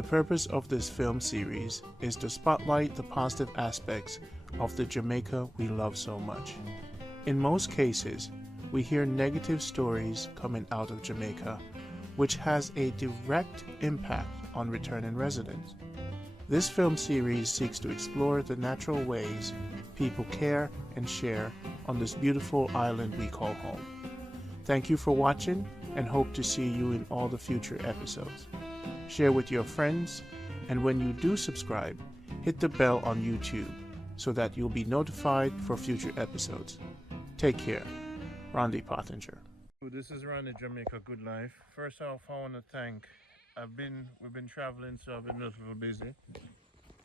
The purpose of this film series is to spotlight the positive aspects of the Jamaica we love so much. In most cases, we hear negative stories coming out of Jamaica, which has a direct impact on returning residents. This film series seeks to explore the natural ways people care and share on this beautiful island we call home. Thank you for watching and hope to see you in all the future episodes. Share with your friends, and when you do subscribe, hit the bell on YouTube so that you'll be notified for future episodes. Take care. Randy Pottinger. This is Randy, Jamaica Good Life. First off, I want to thank, we've been traveling, so I've been a little busy.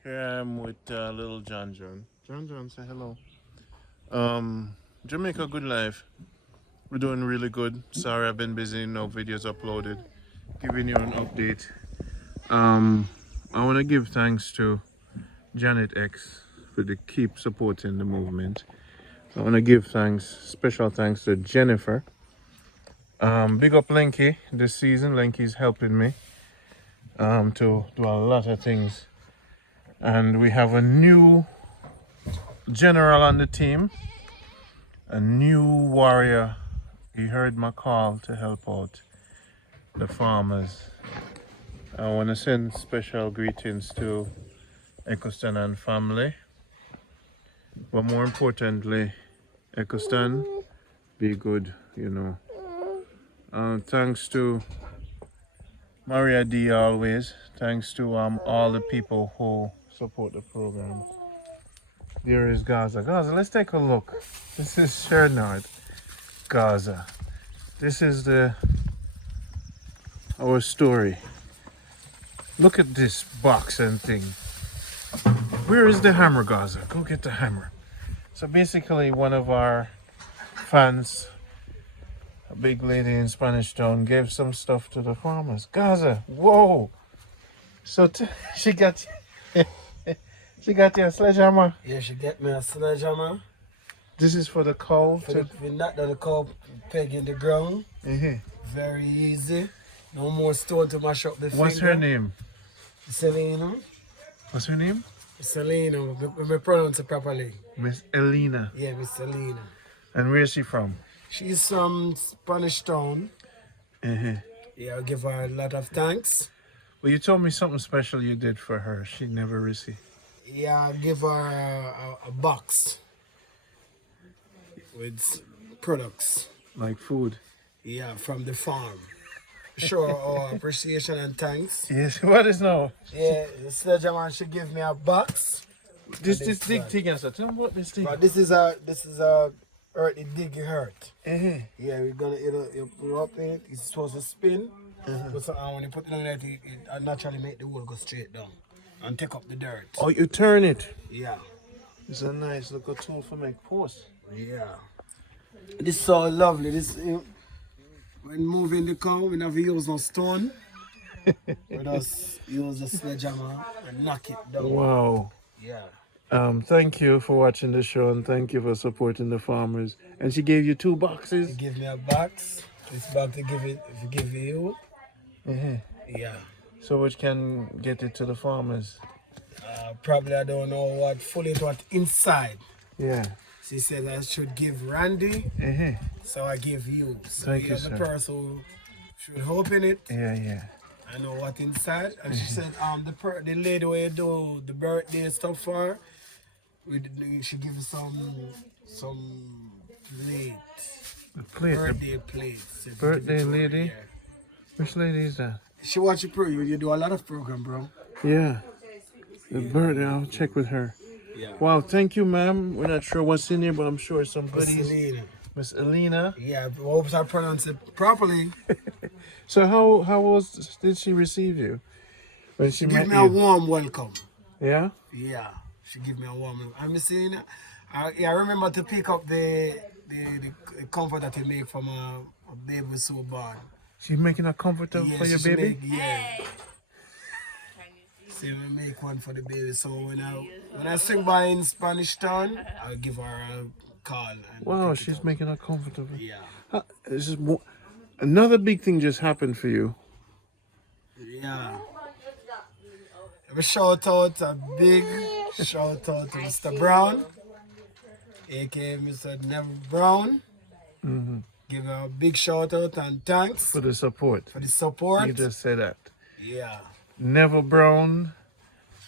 Here I am with little John. John, say hello. Jamaica Good Life. We're doing really good. Sorry I've been busy, no videos uploaded. Giving you an update. I want to give thanks to Janet X for the keep supporting the movement. I want to give special thanks to Jennifer. Big up Lenky this season. Lenky's helping me to do a lot of things. And we have a new general on the team, a new warrior. He heard my call to help out the farmers. I want to send special greetings to Ecostan and family. But more importantly, Ecostan, be good, you know. Thanks to Maria D always. Thanks to all the people who support the program. Here is Gaza. Gaza, let's take a look. This is Shernard, Gaza. This is our story. Look at this box and thing. Where is the hammer, Gaza? Go get the hammer. So basically, one of our fans, a big lady in Spanish Town, gave some stuff to the farmers. Gaza, whoa! So she got she got you a sledgehammer. Yeah, she get me a sledgehammer. This is for the cow. We knock down the cow peg in the ground. Mm-hmm. Very easy. No more stone to mash up the finger. What's her name? Selina. What's her name? Selena. We pronounce it properly. Miss Selena. Yeah, Miss Selena. And where is she from? She's from Spanish Town. Mm-hmm. Yeah, I'll give her a lot of thanks. Well, you told me something special you did for her. She never received. Yeah, I'll give her a box with products. Like food? Yeah, from the farm. Show our appreciation and thanks. Yes, what is now? Yeah, the sledgehammer should give me a box. This big thing, I said, tell me what this thing. But this is a earth, it dig your hurt. Uh-huh. Yeah, we're gonna you put it up in it, it's supposed to spin. But so, when you put it on it, it naturally make the wool go straight down and take up the dirt. Oh, you turn it? Yeah. It's a nice little tool for make posts. Yeah. This is so lovely. This when moving the cow, we never use no stone. We just use the sledgehammer and knock it down. Wow. Yeah. Thank you for watching the show and thank you for supporting the farmers. And she gave you 2 boxes. She gave me a box. This box to give you. Mm-hmm. Yeah. So which can get it to the farmers? Probably I don't know what inside. Yeah. She said I should give Randy. Mm-hmm. So I give you. So thank you, the sir. person who should open it. Yeah. I know what inside. And she said the lady where you do the birthday stuff for, she give some plate. The plate. Birthday plates. Birthday lady? Which lady is that? She watch your program. You do a lot of program, bro. Yeah. The birthday, I'll check with her. Yeah. Wow, thank you, ma'am. We're not sure what's in here, but I'm sure it's some Miss goodies. Selena. Miss Selena. Yeah, I hope I pronounce it properly. So how did she receive you? When she Give met me you? a warm welcome. Yeah? Yeah, she give me a warm welcome. I'm seeing. I remember to pick up the comfort that you make from a baby so born. She's making a comforter for your baby? Yeah. So we make one for the baby. So when I swing by in Spanish Town, I'll give her a call. And Wow, she's making a comforter. Yeah. This is another big thing just happened for you. Yeah. a shout out, a big shout out to Mr. Brown, aka Mr. Neville Brown. Give a big shout out and thanks For the support. for the support. You just said that. Yeah, Neville Brown,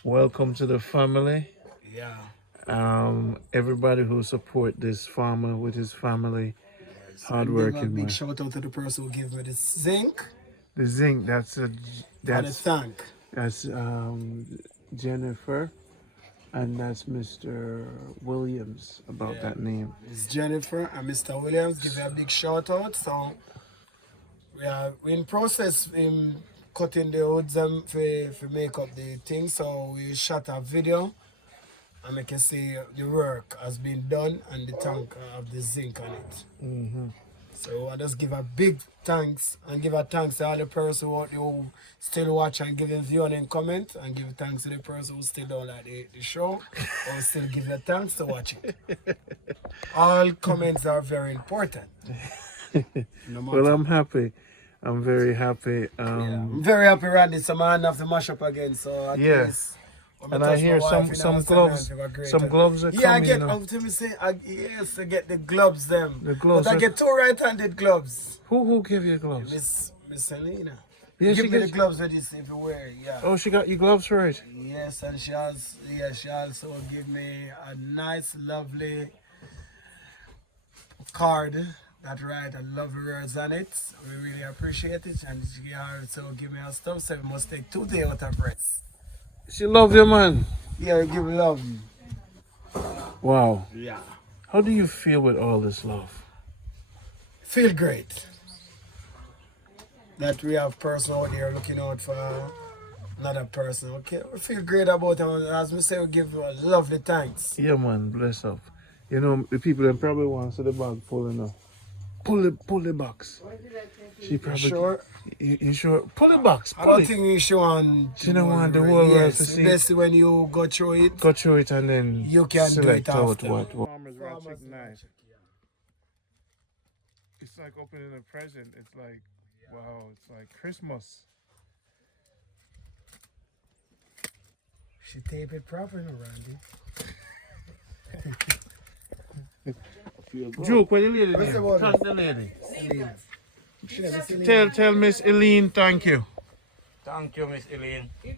welcome to the family. yeah. Everybody who support this farmer with his family, Give a hardworking big man. shout out to the person who gave me the zinc The zinc, that's and the that's thank. Jennifer, and that's Mr. Williams about Yeah. that name. It's Jennifer and Mr. Williams. Give you a big shout out. So we in process in cutting the hoods for make up the thing. So we shot a video and you can see the work has been done and the tank of the zinc on it. So I just give a big thanks and give a thanks to all the person who still watch and give a view and comment, and give thanks to the person who still don't like the show or still give a thanks to watch it. All comments are very important. No matter. Well, I'm happy. I'm very happy. I'm very happy, Randy. So man have to mash up again. So at Yeah. least when And I I touch hear my wife, some you know, gloves. sometimes you have a great Some time. gloves are Yeah, I coming. get. You know. To me say, yes, I get the gloves them. The gloves But I are- get two right-handed gloves. Who gave you gloves? Miss Selena. Yeah, Give she me the gives- gloves with this if you wear. Yeah. Oh, she got you gloves for it. Yes, and she also give me a nice, lovely card that write a lovely words on it. We really appreciate it, and she also give me a stuff. So we must take 2 days out of rest. She love you, man. Yeah, give love. Wow. Yeah. How do you feel with all this love? Feel great that we have person out there looking out for another person. Okay, we feel great about it. As we say, we give a lovely thanks. Yeah, man. Bless up. You know, the people that probably want to see the bag full enough. Pull the box. She probably. Sure. You sure? Pull the box. I Pull don't it. think she want. She don't want the whole world yes, to see. Best when you go through it. Go through it and then You can do select it out after. what. It's like opening a present. It's like, wow, it's like Christmas. She tape it properly, Randy. Juke, where the lady? What's the word? Thank the lady. Tell Tell Miss Eileen thank you. Thank you, Miss Elaine. Yeah,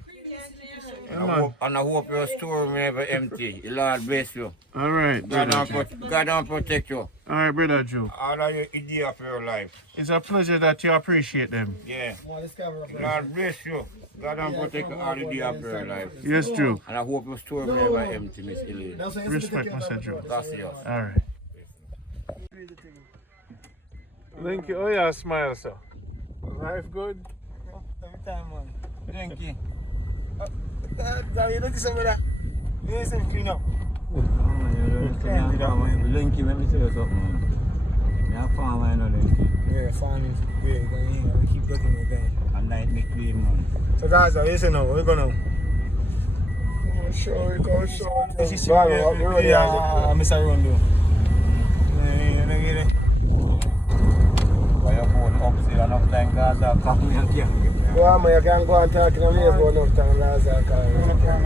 man. And I hope your store will never empty. The Lord bless you. All right, brother. God don't protect you. All right, brother Juke. All of your idea of your life. It's a pleasure that you appreciate them. Yeah. the Lord bless you. God don't protect you all the day of your life. Yes, Juke. And I hope your store will never empty, Miss Elaine. Respect myself, Juke. Gracias. All right. Thank you. Oh yeah, smile, sir. Life good? Every time, man. Thank you. You look at some of that. You need some clean up. Linky, let me tell you something, man. I'm farmer, you know, Linky. Yeah, farming is great. We keep looking at that. And night make clean, man. So guys, listen now, we're gonna show it, go show it. Yeah, Mr. Rondo. Why you going upstairs and up time, Gaza? Come here, again. Go on, man, you can go and talk in a minute for enough time, Gaza.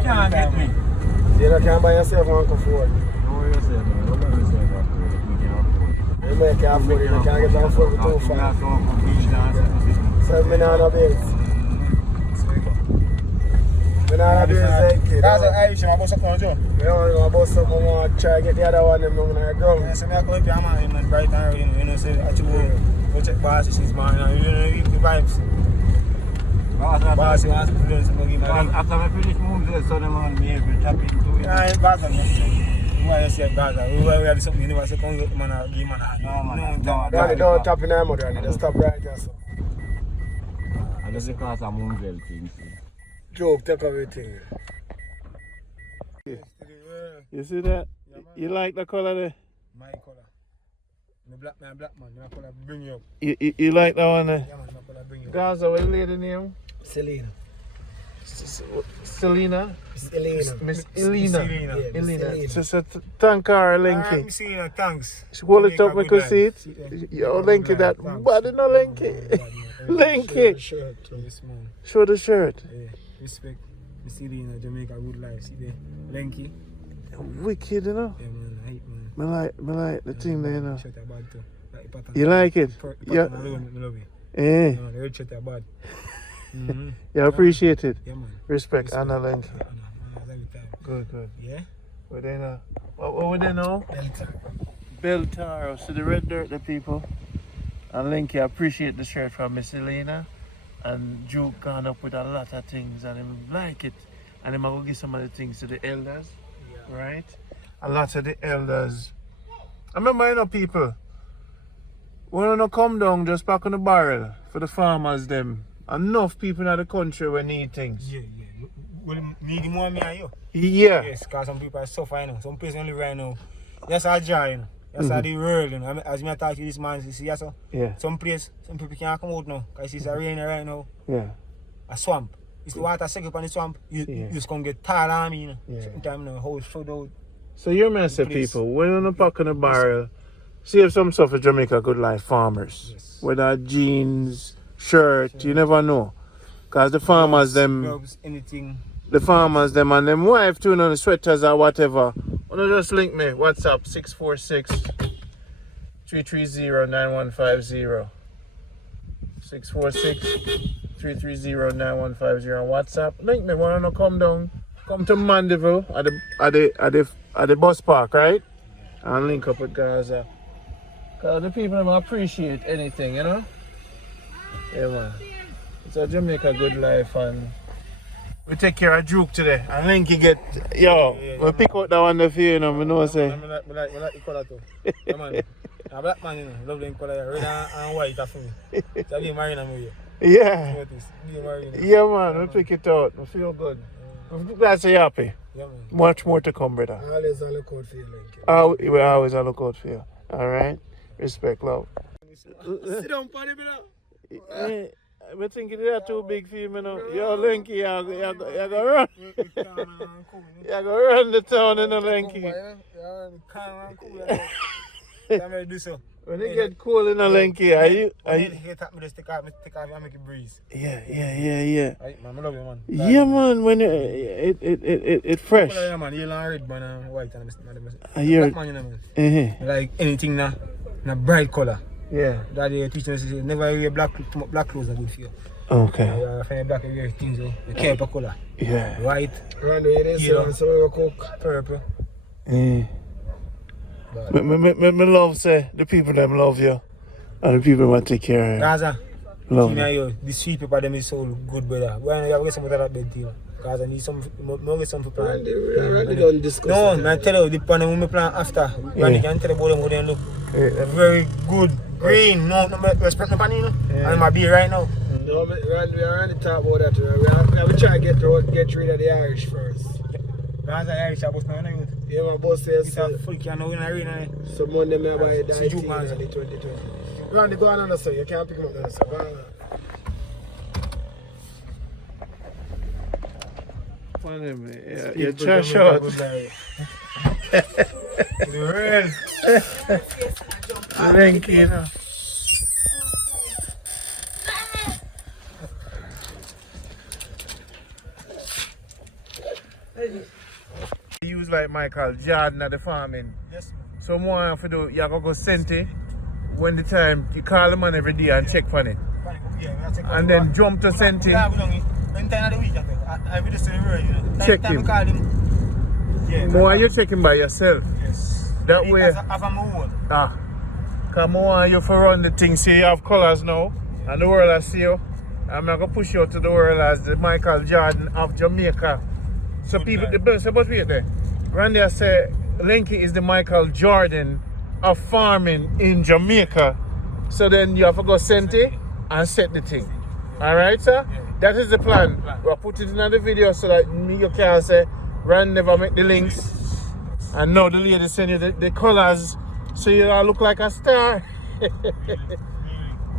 Can't get me. You know, can buy yourself one comfort. What you say, man? What do you say about it? You may can't afford it, you can't get afford it too far. So, I'm not a bills. I'm not a bills like it. That's an Irish, I'm about to come to You know, I'm about to want to try to get the other one, them on the ground. you. So, I'm going to come out in bright and you know, say, I should go check Boss, she's mine, you know, the vibes. Boss, you want to put in some give me a ring. After I finish moving, so them on me, we tap into it. I ain't Gaza, man. Why you say Gaza? We had something, you never say, come get man, give man a No, man. No, Danny, don't tap in the mud, Danny. Just stop right there, so. And that's because I'm moving things. Joke, take everything. You see that? You like the color there? My color. My black man, my color bring you up. You like that one there? Yeah, man, my color bring you up. Gaza, what lady name? Selena. Selina? Selena. Miss Selena. Selena. Yeah, Elena. So thank her, Linky. Selena, thanks. Hold it up, we Jamaica could Good see Life. it. Yo, Linky, that body no Linky. Linky. Shirt. Show the shirt. Yeah, respect. Miss Selena, Jamaica Good Life. See there? Lanky. Wicked, you know. Yeah, man. I hate, man. Me like the thing there, you know. Shut that bad too. Like the pattern. You like it? Yeah. Alone, I love it. Eh. Yeah, man, the red shut that bad. Mm-hmm. You appreciate it? Yeah, man. Respect, Anna Link. Every time. Good. Yeah? What they know? What would they know? Beltaro. So the red dirt, the people. And Linky, I appreciate the shirt from Miss Selena. And Duke gone up with a lot of things and him like it. And him I go give some of the things to the elders. Yeah. Right? A lot of the elders. I remember, you know, people, when you come down just back on the barrel for the farmers them, enough people in the country will need things. Yeah. Well, need more me and you. Yeah. Yes, because some people are suffering, you know. Some places only right now. That's our joy, you know. That's how the world, you know. I mean, as me talk to you this man, you see, yeah, so? Yeah. Some people can't come out now, because it's raining right now. Yeah. A swamp. It's the water sick up on the swamp, you just come get tall on me, you know. Yeah. Sometimes, you know, whole flood out. So you message people, when on the back on the barrel, see if some stuff for Jamaica Good Life farmers. Yes. Whether jeans, shirt, you never know. Because the farmers Gloves, anything. The farmers them and them wife too, on the sweaters or whatever. Wanna just link me, WhatsApp 646-330-9150. 646-330-9150 on WhatsApp. Link me, wanna come down. Come to Mandeville at the bus park, right? And link up with Gaza. Cause the people them appreciate anything, you know? Yeah, man. It's a Jamaica Good Life, and we take care of Duke today. And Linky get, we pick out that one there for you, you know, I know say. I like the colour too. Yeah, man. A black man, you know, love them colour, red and white for me. So be married and me. Yeah. Be married. Yeah, man, we pick it out. We feel good. I'm glad to you happy. Yeah, man. Much more to come, brother. Always on the look out for you, Linky. We always on the look out for you. Alright? Respect, love. Sit down, party, brother. We think it is too big for you, you know. Yo, Linky, you go run. You go run the town, you know, Linky. I'm ready to do so. When it get cool in a Linky, are you? He tap me to stick out and make it breeze. Yeah. Right, man, I love you, man. Yeah, man, when it fresh. Yeah, man, yellow and red, man, and white and Black man, you know, man. Uh-huh. Like anything na bright color. Yeah. Daddy teaching us never wear black clothes are good for you. Okay. Find black wear things you care for color. Yeah. White, Around the area, so we cook. purple. Me love say the people them love you. And the people want to take care of you. Gaza. Love You you. know, yo, the sweet paper them is so good, brother. When you get some of that bed deal. Cause I need some get some for plan. Randy don't discuss. No, man, tell you the plan when we plan after. Randy can tell you about them how they look. Very good. Green, no respect no pan, you know. And my beer right now. No, Randy, we already talk about that. We try to get rid of the Irish first. Gaza Irish, I was not know. Yeah, my boss says It's a full can in arena. so Monday me buy the See you, 19 man. and the 2020. Randy, go on sir. You can't pick him up there, sir. Go on. You trash out. The real. Thank you. Use like Michael Jordan at the farming. Yes, man. So more if you do, you gotta go send it when the time you call the man every day and check for it. And then jump to send it. When time of the week, I will just say the word, you know. Check Time him. to call him. Yeah. More you checking by yourself. Yes. That way. As I'm old. Come on, you for run the thing, see you have colours now, and the world I see you. I'm gonna push you out to the world as the Michael Jordan of Jamaica. So Good people, man. the best, but wait there. Randy I say, Linky is the Michael Jordan of farming in Jamaica. So then you have to go send it and set the thing. Alright, sir? Yeah. That is the plan. We'll put it in the video so that me you can say, Rand never make the links. And now the lady send you the colours so you all look like a star.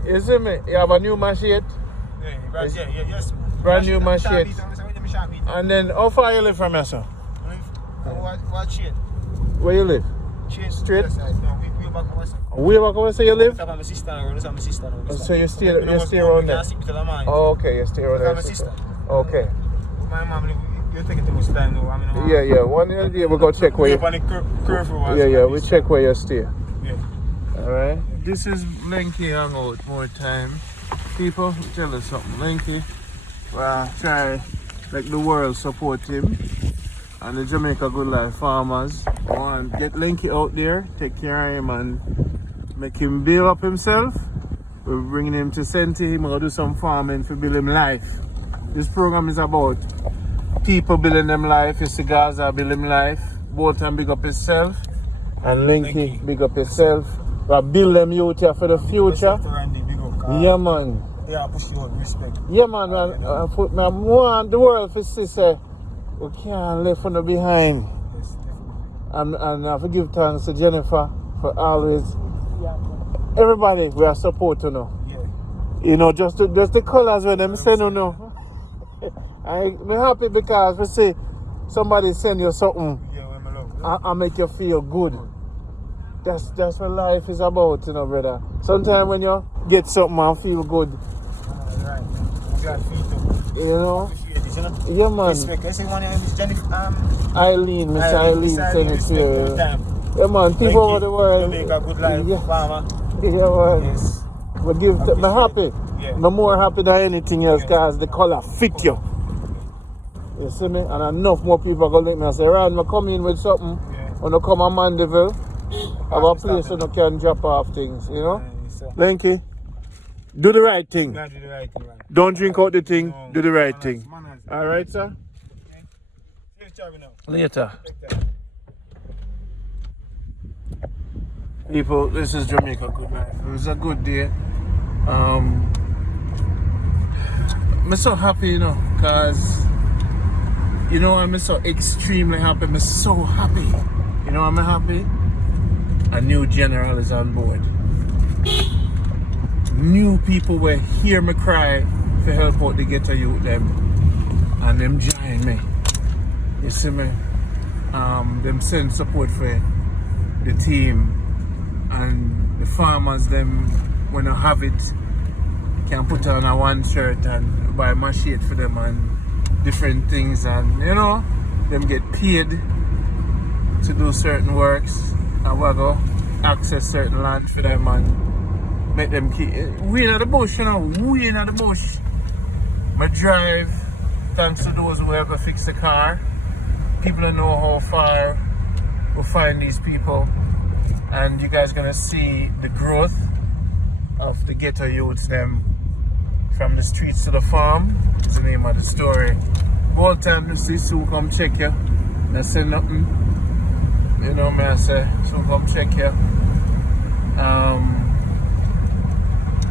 You see me? You have a new machine. Yes. Brand new machine. And then how far you live from here, sir? What shit? Where you live? Straight? No, we back over. Where back over say you live? I'm a sister now. I'm a sister now. So you stay around there? Oh, okay, you stay around there. I'm a sister. Okay. My mom live You're taking too much time now. I mean, Yeah, one day we go check where you. on the curfew was. Yeah, we check where you stay. Yeah. Alright. This is Linky Hangout more time. People, tell us something. Linky, try like the world support him and the Jamaica Good Life farmers. Want get Linky out there, take care of him and make him build up himself. We're bringing him to Senti, him gonna do some farming for build him life. This program is about people building them life. You see Gaza build him life. Both and big up himself. And Linky big up himself. We build them youth here for the future. Yeah, man. Yeah, push you out, respect. Yeah, man. I want the world to see, say, we can't leave no behind. Yes, definitely. And I have to give thanks to Jennifer for always. Everybody, we are supporting her. Yeah. You know, just the colors when them send no. I'm happy because we see somebody send you something and make you feel good. That's what life is about, you know, brother. Sometimes when you get something and feel good. Right. I'm glad for you too. You know? You know? Yeah, man. Respect. I say one name is Jennifer. Eileen, Miss Eileen send it to you. Yeah, man. People over the world. Jamaica Good Life, farmer. Yeah, man. Yes. I'm happy. Yeah. I'm more happy than anything else because the color fit you. You see me? And enough more people are going to let me and say, Ryan, I come in with something. When I come to Mandeville, have a place where you can drop off things, you know? Linky, do the right thing. Do the right thing, man. Don't drink out the thing, do the right thing. Alright, sir? Later. People, this is Jamaica Good Life. It was a good day. I'm so happy, you know, because, you know, I'm so extremely happy. I'm so happy. You know, I'm happy. A new general is on board. New people will hear me cry to help out the ghetto youth them. And them join me. You see me? Them send support for the team. And the farmers them when I have it can put on a one shirt and buy my shade for them and different things, and you know, them get paid to do certain works and we go access certain land for them and make them keep we in the bush, you know, we in the bush. My drive, thanks to those who ever fix the car. People don't know how far we'll find these people. And you guys gonna see the growth of the ghetto youths them from the streets to the farm. That's the name of the story. All time you see Sue come check you. I say nothing. You know me, I say Sue come check you.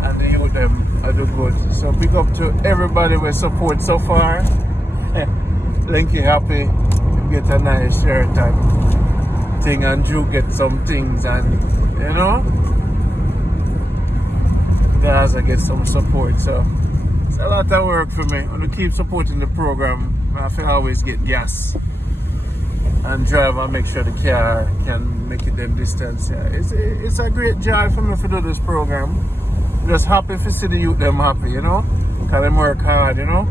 And the youth them I do good. So big up to everybody with support so far. Linky happy. Get a nice shirt and thing, and Drew get some things, and you know, Gaza get some support. So it's a lot of work for me. I'm gonna keep supporting the program. I have to always get gas and drive and make sure the car can make it them distance. Yeah, it's a great joy for me to do this program. I'm just happy to see the youth them happy, you know, because them work hard, you know,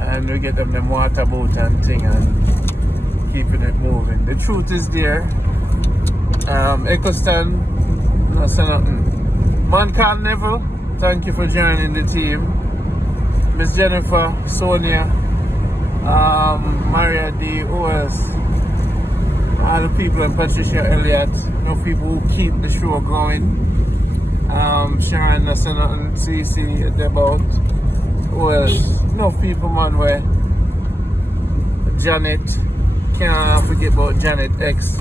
and we get them water boat and thing and keeping it moving. The truth is there. Ecostan, no say nothing. Man called Neville, thank you for joining the team. Miss Jennifer, Sonia, Maria D, who else? All the people, and Patricia Elliott, no people who keep the show going. Sharon, no say nothing. CC, about. Who else? No people, man, where Janet. Can't forget about Janet X.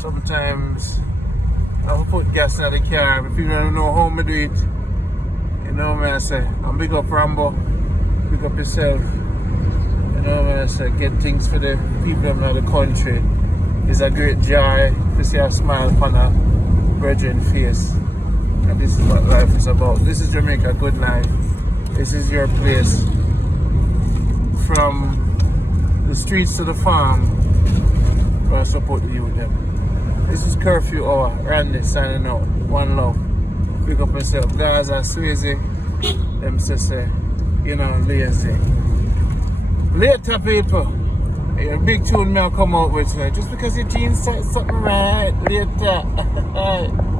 Sometimes I will put gas in the car, but people don't know how I do it. You know what I say? I'm big up Rambo, big up yourself. You know what I say? Get things for the people in the country. It's a great joy to see a smile upon a virgin face. And this is what life is about. This is Jamaica Good Life. This is your place. From the streets to the farm, I support the youth them. This is curfew hour. Randy signing out. One love. Pick up yourself. Gaza, Swayze, them say, you know, lazy. Later, people. A big tune may come out with just because your jeans said something right. Later.